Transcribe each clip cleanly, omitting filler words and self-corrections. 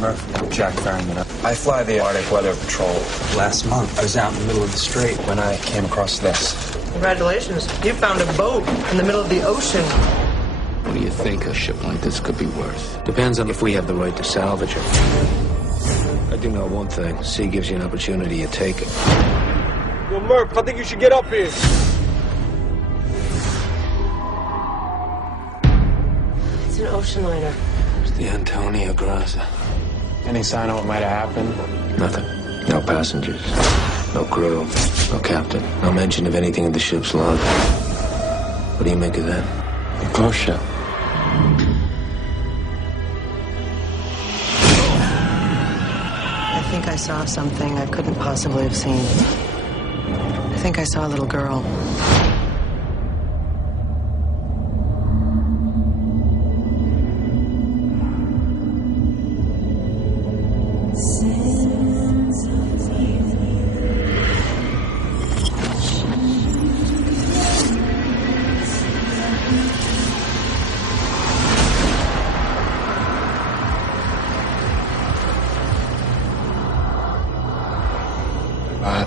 Murphy. I'm Jack Ferryman. I fly the Arctic Weather Patrol. Last month, I was out in the middle of the strait when I came across this. Congratulations. You found a boat in the middle of the ocean. What do you think a ship like this could be worth? Depends on if we have the right to salvage it. I do know one thing. Sea gives you an opportunity, you take it. Yo, Murph, I think you should get up here. It's an ocean liner. It's the Antonio Graza. Any sign of what might have happened? Nothing. No passengers. No crew. No captain. No mention of anything in the ship's log. What do you make of that? A ghost ship. I think I saw something I couldn't possibly have seen. I think I saw a little girl.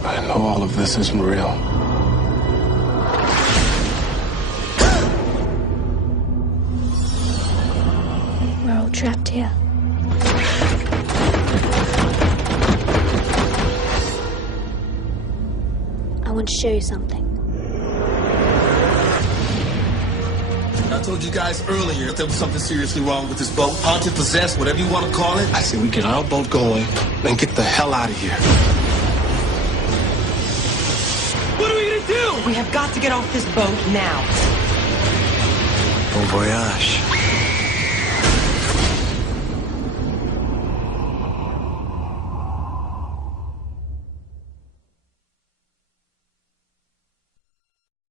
I know all of this isn't real. We're all trapped here. I want to show you something. I told you guys earlier if there was something seriously wrong with this boat, haunted, possessed, whatever you want to call it. I say we get our boat going and get the hell out of here. What are we gonna do? We have got to get off this boat now. Bon voyage.